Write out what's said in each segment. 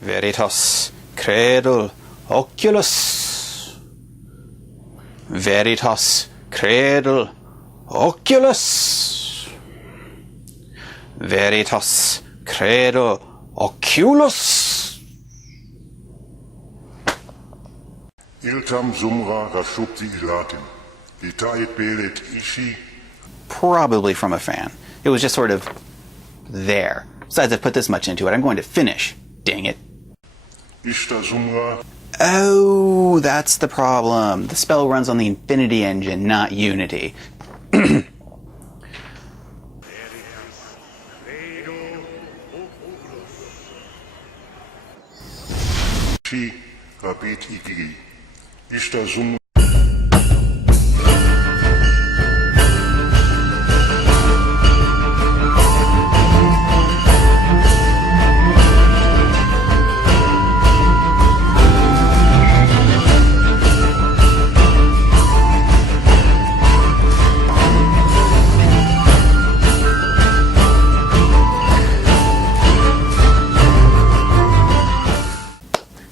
Veritas credul oculus. Veritas credul oculus. Veritas credul oculus. Iltam Sumra Rashupti Ilatim. Vitait Belet Ishi. Probably from a fan. It was just sort of there. Besides, I've put this much into it. I'm going to finish. Dang it. Ishta Sumra. Oh, that's the problem. The spell runs on the Infinity engine, not Unity. Shi Rabit Igigi. Ishta Sumra.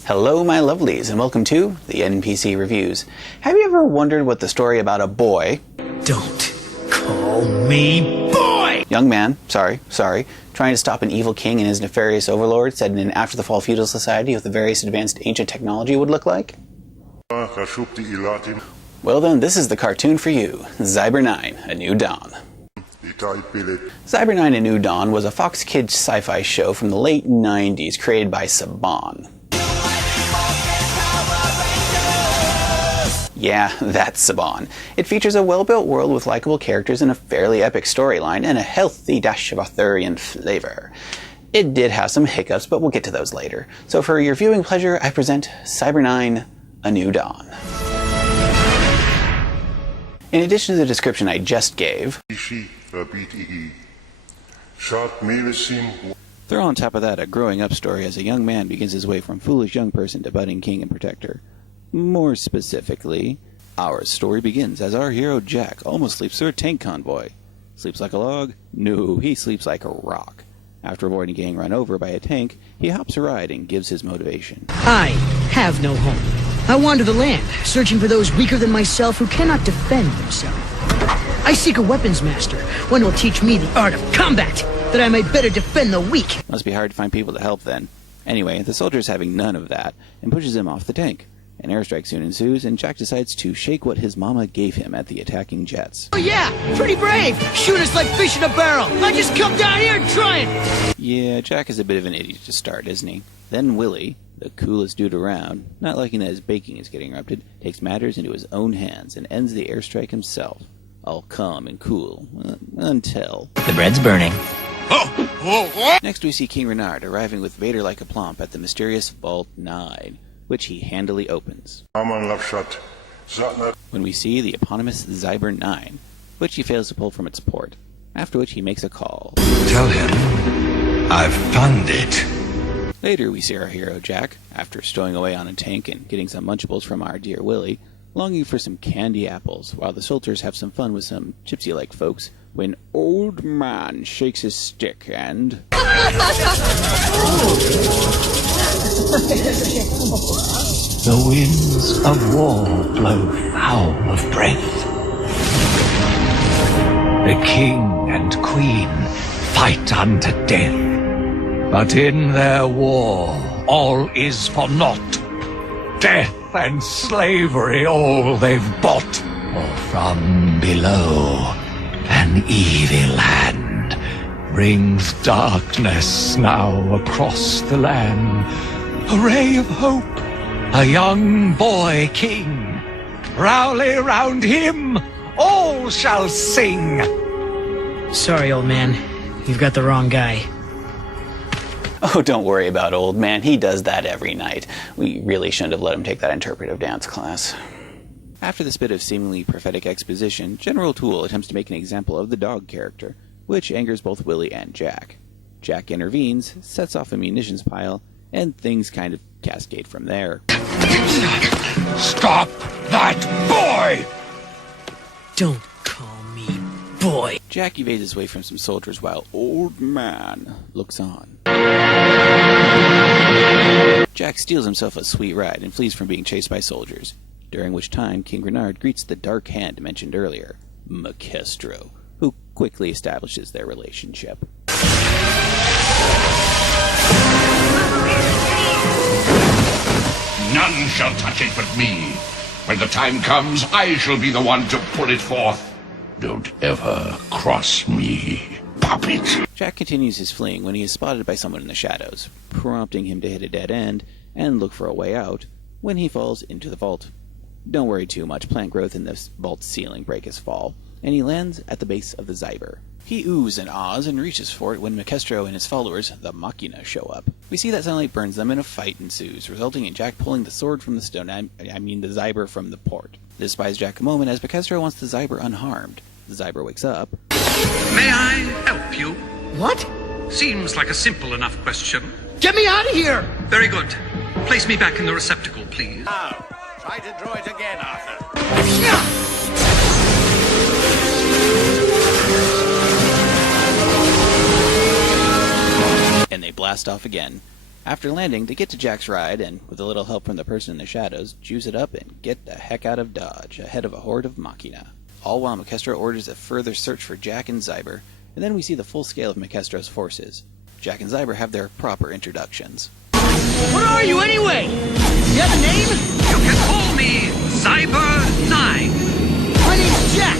Hello, my lovelies, and welcome to the NPC Reviews. Have you ever wondered what the story about a boy... Don't call me boy! Young man, sorry, trying to stop an evil king and his nefarious overlord set in an after-the-fall feudal society with the various advanced ancient technology would look like? Well then, this is the cartoon for you, Xyber 9, A New Dawn. Xyber 9, A New Dawn was a Fox Kids sci-fi show from the late 90s created by Saban. Yeah, that's Saban. It features a well-built world with likable characters and a fairly epic storyline, and a healthy dash of Arthurian flavor. It did have some hiccups, but we'll get to those later. So for your viewing pleasure, I present Xyber 9, A New Dawn. In addition to the description I just gave, throw on top of that a growing up story as a young man begins his way from foolish young person to budding king and protector. More specifically, our story begins as our hero Jack almost sleeps through a tank convoy. Sleeps like a log? No, he sleeps like a rock. After avoiding getting run over by a tank, he hops a ride and gives his motivation. I have no home. I wander the land, searching for those weaker than myself who cannot defend themselves. I seek a weapons master, one who will teach me the art of combat, that I may better defend the weak. Must be hard to find people to help then. Anyway, the soldier's having none of that, and pushes him off the tank. An airstrike soon ensues, and Jack decides to shake what his mama gave him at the attacking jets. Oh yeah, pretty brave! Shoot us like fish in a barrel! I just come down here and try it! Yeah, Jack is a bit of an idiot to start, isn't he? Then Willie, the coolest dude around, not liking that his baking is getting erupted, takes matters into his own hands and ends the airstrike himself. All calm and cool, until... The bread's burning. Next we see King Renard arriving with Vader-like aplomb at the mysterious Vault 9, which he handily opens. When we see the eponymous Xyber 9, which he fails to pull from its port, after which he makes a call. Tell him I've found it. Later we see our hero Jack, after stowing away on a tank and getting some Munchables from our dear Willie, longing for some candy apples, while the soldiers have some fun with some gypsy-like folks, when Old Man shakes his stick and... The winds of war blow foul of breath. The king and queen fight unto death, but in their war all is for naught. Death and slavery all they've bought. For from below an evil hand brings darkness now across the land. A ray of hope, a young boy king. Rowley round him, all shall sing. Sorry, old man. You've got the wrong guy. Oh, don't worry about Old Man. He does that every night. We really shouldn't have let him take that interpretive dance class. After this bit of seemingly prophetic exposition, General Tool attempts to make an example of the dog character, which angers both Willie and Jack. Jack intervenes, sets off a munitions pile, and things kind of cascade from there. Stop that boy! Don't call me boy. Jack evades his way from some soldiers while Old Man looks on. Jack steals himself a sweet ride and flees from being chased by soldiers, during which time King Renard greets the Dark Hand mentioned earlier, Maestro, who quickly establishes their relationship. None shall touch it but me. When the time comes, I shall be the one to pull it forth. Don't ever cross me, puppet. Jack continues his fleeing when he is spotted by someone in the shadows, prompting him to hit a dead end and look for a way out when he falls into the vault. Don't worry too much, plant growth in the vault's ceiling break his fall, and he lands at the base of the Xyber. He oohs and ahs and reaches for it when Maestro and his followers, the Machina, show up. We see that sunlight burns them and a fight ensues, resulting in Jack pulling the sword from the stone, I mean the Xyber from the port. This buys Jack a moment as Maestro wants the Xyber unharmed. The Xyber wakes up. May I help you? What? Seems like a simple enough question. Get me out of here! Very good. Place me back in the receptacle, please. Now, try to draw it again, Arthur. And they blast off again. After landing, they get to Jack's ride, and with a little help from the person in the shadows, juice it up and get the heck out of Dodge, ahead of a horde of Machina. All while Maestro orders a further search for Jack and Xyber, and then we see the full scale of Maestro's forces. Jack and Xyber have their proper introductions. What are you anyway? You have a name? You can call me Xyber 9. My name's Jack.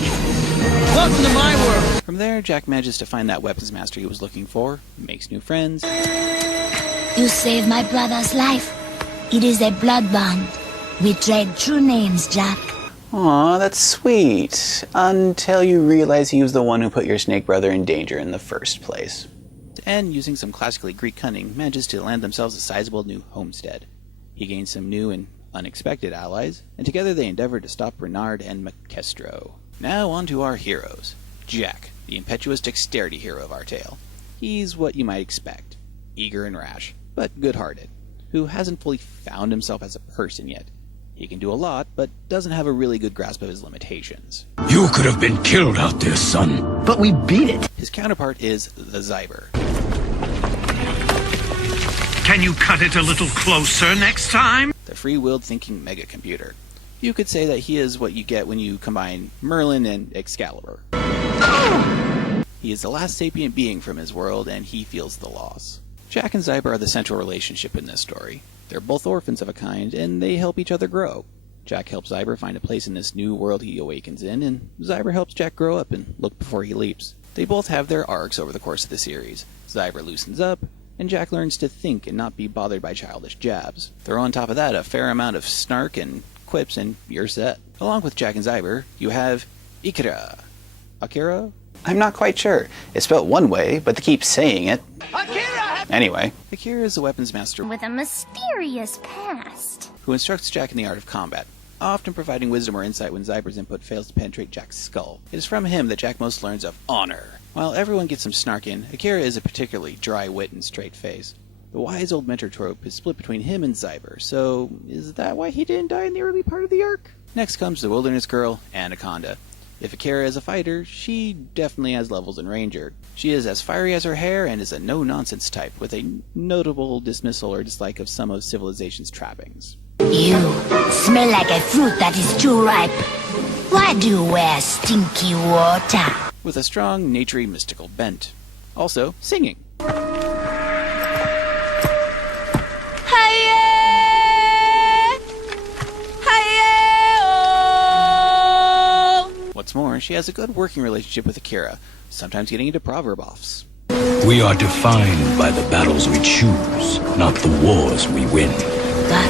Welcome to my world. From there, Jack manages to find that weapons master he was looking for, makes new friends. You saved my brother's life. It is a blood bond. We trade true names, Jack. Aw, that's sweet. Until you realize he was the one who put your snake brother in danger in the first place. And, using some classically Greek cunning, manages to land themselves a sizable new homestead. He gains some new and unexpected allies, and together they endeavor to stop Renard and Maestro. Now on to our heroes. Jack, the impetuous dexterity hero of our tale. He's what you might expect. Eager and rash, but good-hearted, who hasn't fully found himself as a person yet. He can do a lot, but doesn't have a really good grasp of his limitations. You could have been killed out there, son. But we beat it. His counterpart is the Xyber. Can you cut it a little closer next time? The free-willed thinking megacomputer. You could say that he is what you get when you combine Merlin and Excalibur. He is the last sapient being from his world, and he feels the loss. Jack and Xyber are the central relationship in this story. They're both orphans of a kind, and they help each other grow. Jack helps Xyber find a place in this new world he awakens in, and Xyber helps Jack grow up and look before he leaps. They both have their arcs over the course of the series. Xyber loosens up, and Jack learns to think and not be bothered by childish jabs. Throw on top of that a fair amount of snark and quips, and you're set. Along with Jack and Xyber, you have Ikira. Akira? I'm not quite sure. It's spelled one way, but they keep saying it. Akira! Anyway, Akira is the weapons master With a mysterious past. who instructs Jack in the art of combat, often providing wisdom or insight when Xyber's input fails to penetrate Jack's skull. It is from him that Jack most learns of honor. While everyone gets some snark in, Akira is a particularly dry wit and straight face. The wise old mentor trope is split between him and Xyber, so is that why he didn't die in the early part of the arc? Next comes the wilderness girl, Anaconda. If Akira is a fighter, she definitely has levels in Ranger. She is as fiery as her hair and is a no-nonsense type, with a notable dismissal or dislike of some of civilization's trappings. You smell like a fruit that is too ripe. Why do you wear stinky water? With a strong, naturey, mystical bent. Also, singing. What's more, she has a good working relationship with Akira, sometimes getting into proverb offs. We are defined by the battles we choose, not the wars we win. But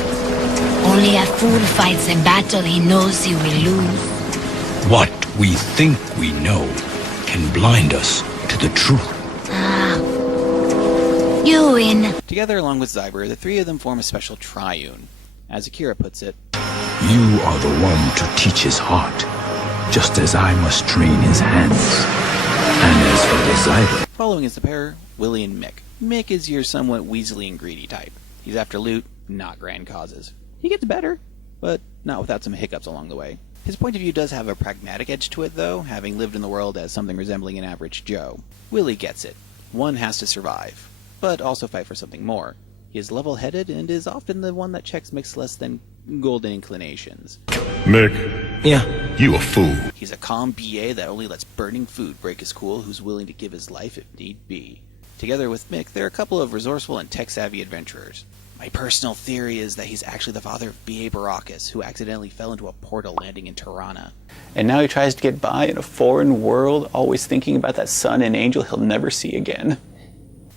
only a fool fights a battle he knows he will lose. What we think we know can blind us to the truth. You win. Together, along with Xyber, the three of them form a special triune. As Akira puts it, You are the one to teach his heart, just as I must train his hands. And as for the Xyber, following is the pair, Willie and Mick. Mick is your somewhat weaselly and greedy type. He's after loot, not grand causes. He gets better, but not without some hiccups along the way. His point of view does have a pragmatic edge to it, though, having lived in the world as something resembling an average Joe. Willie gets it. One has to survive, but also fight for something more. He is level-headed and is often the one that checks Mick's less than golden inclinations. Mick. Yeah. You a fool. He's a calm BA that only lets burning food break his cool, who's willing to give his life if need be. Together with Mick, they're a couple of resourceful and tech-savvy adventurers. My personal theory is that he's actually the father of B.A. Baracus, who accidentally fell into a portal landing in Terrana. And now he tries to get by in a foreign world, always thinking about that son and angel he'll never see again.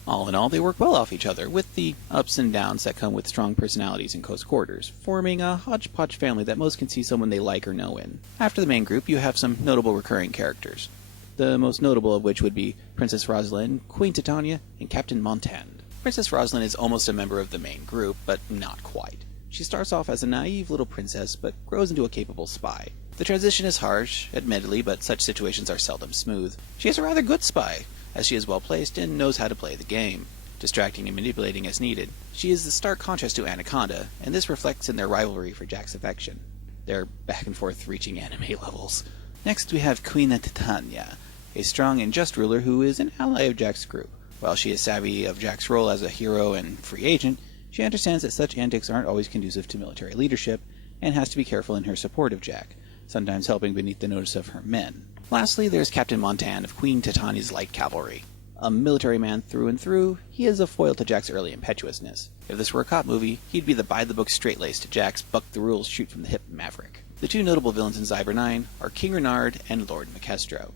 All in all, they work well off each other, with the ups and downs that come with strong personalities in close quarters, forming a hodgepodge family that most can see someone they like or know in. After the main group, you have some notable recurring characters. The most notable of which would be Princess Rosalind, Queen Titania, and Captain Montan. Princess Rosalind is almost a member of the main group, but not quite. She starts off as a naive little princess, but grows into a capable spy. The transition is harsh, admittedly, but such situations are seldom smooth. She is a rather good spy, as she is well placed and knows how to play the game, distracting and manipulating as needed. She is the stark contrast to Anaconda, and this reflects in their rivalry for Jack's affection. They're back and forth reaching anime levels. Next we have Queen Titania, a strong and just ruler who is an ally of Jack's group. While she is savvy of Jack's role as a hero and free agent, she understands that such antics aren't always conducive to military leadership, and has to be careful in her support of Jack, sometimes helping beneath the notice of her men. Lastly, there's Captain Montan of Queen Titania's light cavalry. A military man through and through, he is a foil to Jack's early impetuousness. If this were a cop movie, he'd be the by-the-book straight-laced Jack's buck-the-rules, shoot-from-the-hip maverick. The two notable villains in Xyber 9 are King Renard and Lord Maquestro.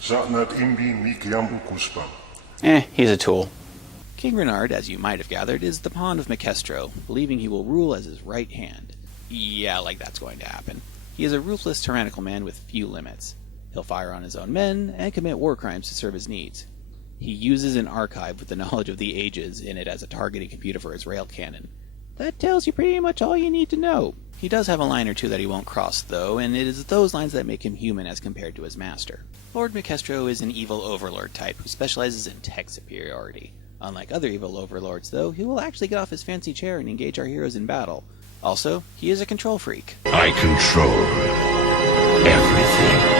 Zatnat imbi Mikiambu Kuspa. He's a tool. King Renard, as you might have gathered, is the pawn of Maquestro, believing he will rule as his right hand. Yeah, like that's going to happen. He is a ruthless, tyrannical man with few limits. He'll fire on his own men and commit war crimes to serve his needs. He uses an archive with the knowledge of the ages in it as a targeting computer for his rail cannon. That tells you pretty much all you need to know. He does have a line or two that he won't cross, though, and it is those lines that make him human as compared to his master. Lord Maquestro is an evil overlord type who specializes in tech superiority. Unlike other evil overlords, though, he will actually get off his fancy chair and engage our heroes in battle. Also, he is a control freak. I control everything.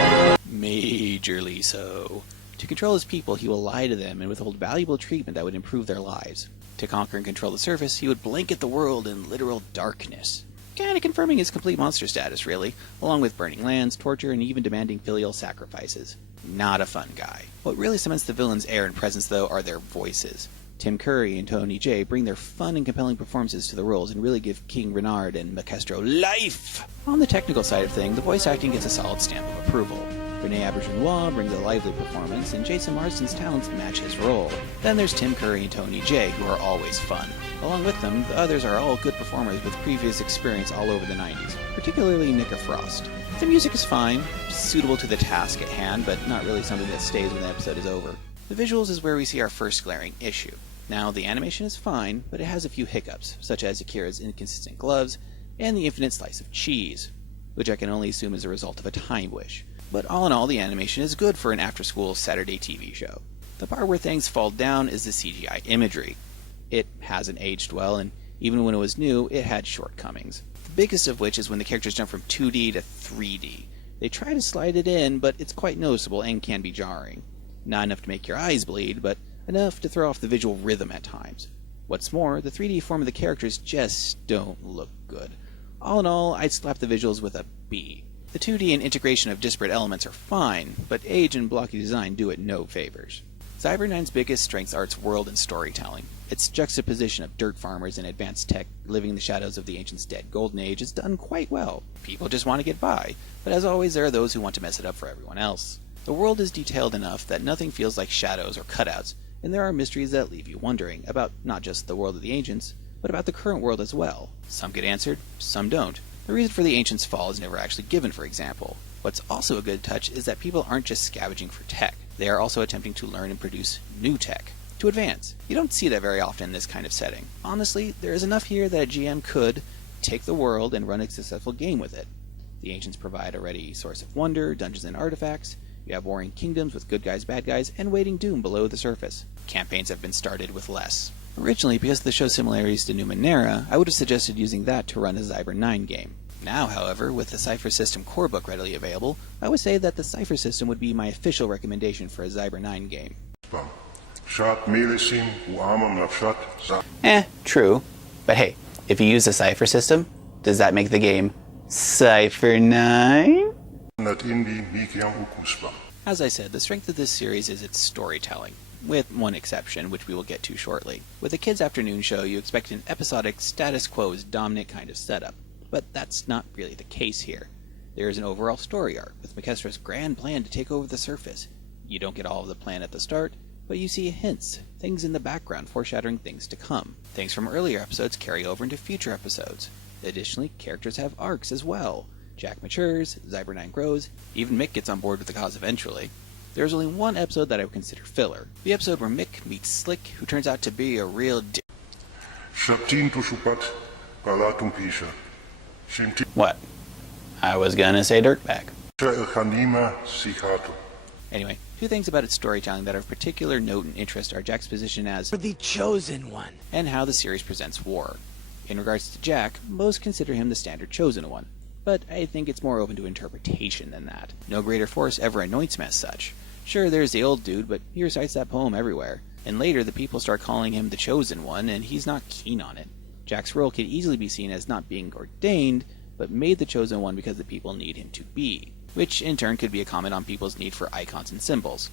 Majorly so. To control his people, he will lie to them and withhold valuable treatment that would improve their lives. To conquer and control the surface, he would blanket the world in literal darkness. Kinda confirming his complete monster status, really, along with burning lands, torture, and even demanding filial sacrifices. Not a fun guy. What really cements the villain's air and presence, though, are their voices. Tim Curry and Tony Jay bring their fun and compelling performances to the roles and really give King Renard and Maquestro life! On the technical side of things, the voice acting gets a solid stamp of approval. Renee Auberjonois brings a lively performance, and Jason Marsden's talents match his role. Then there's Tim Curry and Tony Jay, who are always fun. Along with them, the others are all good performers with previous experience all over the 90s, particularly Nika Frost. The music is fine, suitable to the task at hand, but not really something that stays when the episode is over. The visuals is where we see our first glaring issue. Now, the animation is fine, but it has a few hiccups, such as Akira's inconsistent gloves, and the infinite slice of cheese, which I can only assume is a result of a time wish. But all in all, the animation is good for an after-school Saturday TV show. The part where things fall down is the CGI imagery. It hasn't aged well, and even when it was new, it had shortcomings. The biggest of which is when the characters jump from 2D to 3D. They try to slide it in, but it's quite noticeable and can be jarring. Not enough to make your eyes bleed, but enough to throw off the visual rhythm at times. What's more, the 3D form of the characters just don't look good. All in all, I'd slap the visuals with a B. The 2D and integration of disparate elements are fine, but age and blocky design do it no favors. Xyber 9's biggest strengths are its world and storytelling. Its juxtaposition of dirt farmers and advanced tech living in the shadows of the Ancients' dead golden age is done quite well. People just want to get by, but as always there are those who want to mess it up for everyone else. The world is detailed enough that nothing feels like shadows or cutouts, and there are mysteries that leave you wondering about not just the world of the Ancients, but about the current world as well. Some get answered, some don't. The reason for the Ancients' fall is never actually given, for example. What's also a good touch is that people aren't just scavenging for tech. They are also attempting to learn and produce new tech, to advance. You don't see that very often in this kind of setting. Honestly, there is enough here that a GM could take the world and run a successful game with it. The Ancients provide a ready source of wonder, dungeons and artifacts. You have warring kingdoms with good guys, bad guys, and waiting doom below the surface. Campaigns have been started with less. Originally, because of the show's similarities to Numenera, I would have suggested using that to run a Xyber 9 game. Now, however, with the Cypher System core book readily available, I would say that the Cypher System would be my official recommendation for a Cyber 9 game. Shat melesim uamam nafshat za. True. But hey, if you use a Cypher system, does that make the game Cypher 9? Nat indi mikiam ukuspa. As I said, the strength of this series is its storytelling, with one exception, which we will get to shortly. With a kids' afternoon show, you expect an episodic, status quo is dominant kind of setup, but that's not really the case here. There is an overall story arc, with Makestro's grand plan to take over the surface. You don't get all of the plan at the start, but you see hints, things in the background foreshadowing things to come. Things from earlier episodes carry over into future episodes. Additionally, characters have arcs as well. Jack matures, Xyber 9 grows, even Mick gets on board with the cause eventually. There's only one episode that I would consider filler. The episode where Mick meets Slick, who turns out to be a real Shatin tushupat palatum pisha. Shinti What? I was gonna say dirtbag. elchanima sikhatu. Anyway, two things about its storytelling that are of particular note and interest are Jack's position as The Chosen One. and how the series presents war. In regards to Jack, most consider him the standard Chosen One, but I think it's more open to interpretation than that. No greater force ever anoints him as such. Sure, there's the old dude, but he recites that poem everywhere, and later the people start calling him the Chosen One, and he's not keen on it. Jack's role could easily be seen as not being ordained, but made the Chosen One because the people need him to be, which in turn could be a comment on people's need for icons and symbols.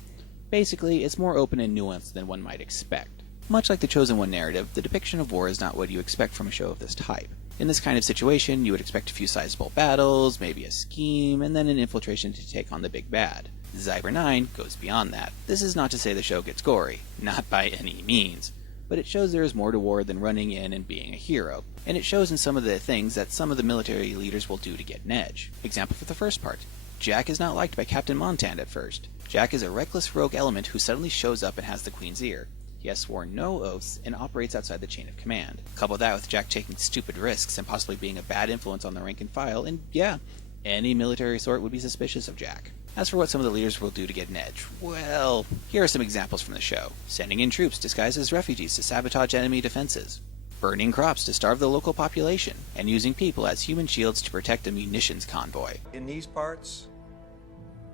Basically, it's more open and nuanced than one might expect. Much like the Chosen One narrative, the depiction of war is not what you expect from a show of this type. In this kind of situation, you would expect a few sizable battles, maybe a scheme, and then an infiltration to take on the big bad. Xyber 9 goes beyond that. This is not to say the show gets gory, not by any means, but it shows there is more to war than running in and being a hero, and it shows in some of the things that some of the military leaders will do to get an edge. Example for the first part. Jack is not liked by Captain Montand at first. Jack is a reckless rogue element who suddenly shows up and has the Queen's ear. He has sworn no oaths and operates outside the chain of command. Couple that with Jack taking stupid risks and possibly being a bad influence on the rank and file, and yeah, any military sort would be suspicious of Jack. As for what some of the leaders will do to get an edge, well, here are some examples from the show. Sending in troops disguised as refugees to sabotage enemy defenses. Burning crops to starve the local population, and using people as human shields to protect a munitions convoy. In these parts,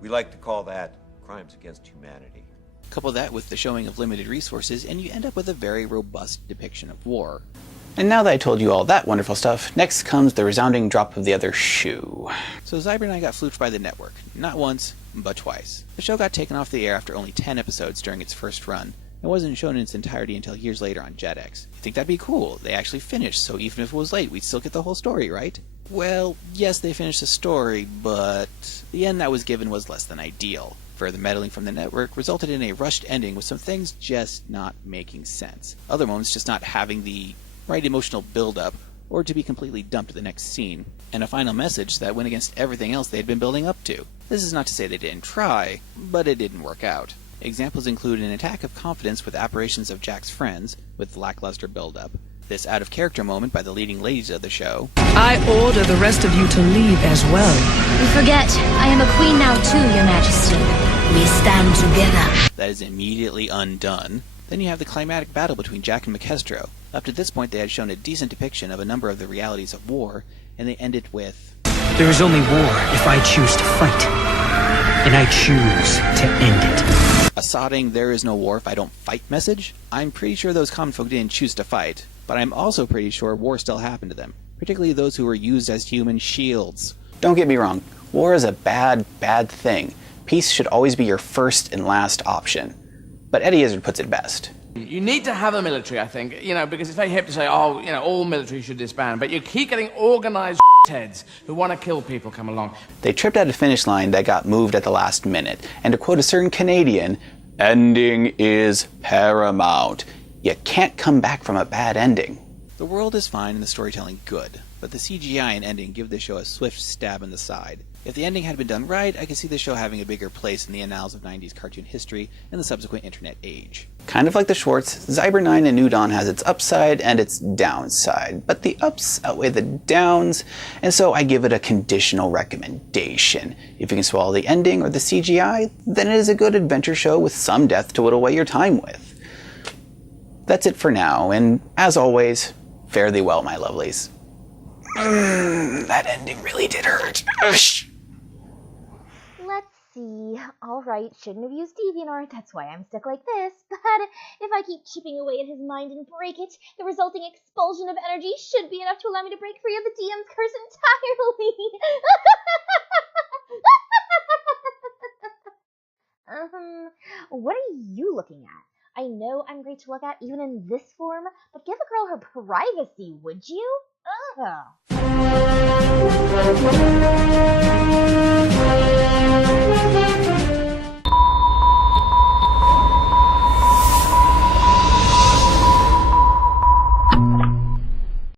we like to call that crimes against humanity. Couple that with the showing of limited resources, and you end up with a very robust depiction of war. And now that I told you all that wonderful stuff, next comes the resounding drop of the other shoe. So Xyber and I got floofed by the network, not once, but twice. The show got taken off the air after only 10 episodes during its first run, and wasn't shown in its entirety until years later on Jetix. You think that'd be cool? They actually finished, so even if it was late, we'd still get the whole story, right? Well, yes, they finished the story, but the end that was given was less than ideal. Further meddling from the network resulted in a rushed ending with some things just not making sense. Other moments just not having the right emotional build-up, or to be completely dumped at the next scene. And a final message that went against everything else they had been building up to. This is not to say they didn't try, but it didn't work out. Examples include an attack of confidence with apparitions of Jack's friends, with lackluster build-up. This out-of-character moment by the leading ladies of the show. I order the rest of you to leave as well. You forget, I am a queen now too, your majesty. We stand together. That is immediately undone. Then you have the climatic battle between Jack and Makestro. Up to this point they had shown a decent depiction of a number of the realities of war, and they ended with, There is only war if I choose to fight. And I choose to end it. a sodding "there is no war if I don't fight" message? I'm pretty sure those common folk didn't choose to fight, but I'm also pretty sure war still happened to them, particularly those who were used as human shields. Don't get me wrong, war is a bad, bad thing. Peace should always be your first and last option. But Eddie Izzard puts it best. You need to have a military, I think, because it's very hip to say, all military should disband, but you keep getting organized heads who want to kill people come along. They tripped at a finish line that got moved at the last minute, and to quote a certain Canadian, ending is paramount. You can't come back from a bad ending. The world is fine and the storytelling good, but the CGI and ending give the show a swift stab in the side. If the ending had been done right, I could see the show having a bigger place in the annals of 90s cartoon history and the subsequent internet age. Kind of like the Schwartz, Xyber 9 and New Dawn has its upside and its downside, but the ups outweigh the downs, and so I give it a conditional recommendation. If you can swallow the ending or the CGI, then it is a good adventure show with some depth to whittle away your time with. That's it for now, and as always, fare thee well, my lovelies. That ending really did hurt. Let's see. Alright, shouldn't have used DeviantArt, that's why I'm stuck like this. But if I keep chipping away at his mind and break it, the resulting expulsion of energy should be enough to allow me to break free of the DM's curse entirely. What are you looking at? I know I'm great to look at even in this form, but give a girl her privacy, would you? Ugh.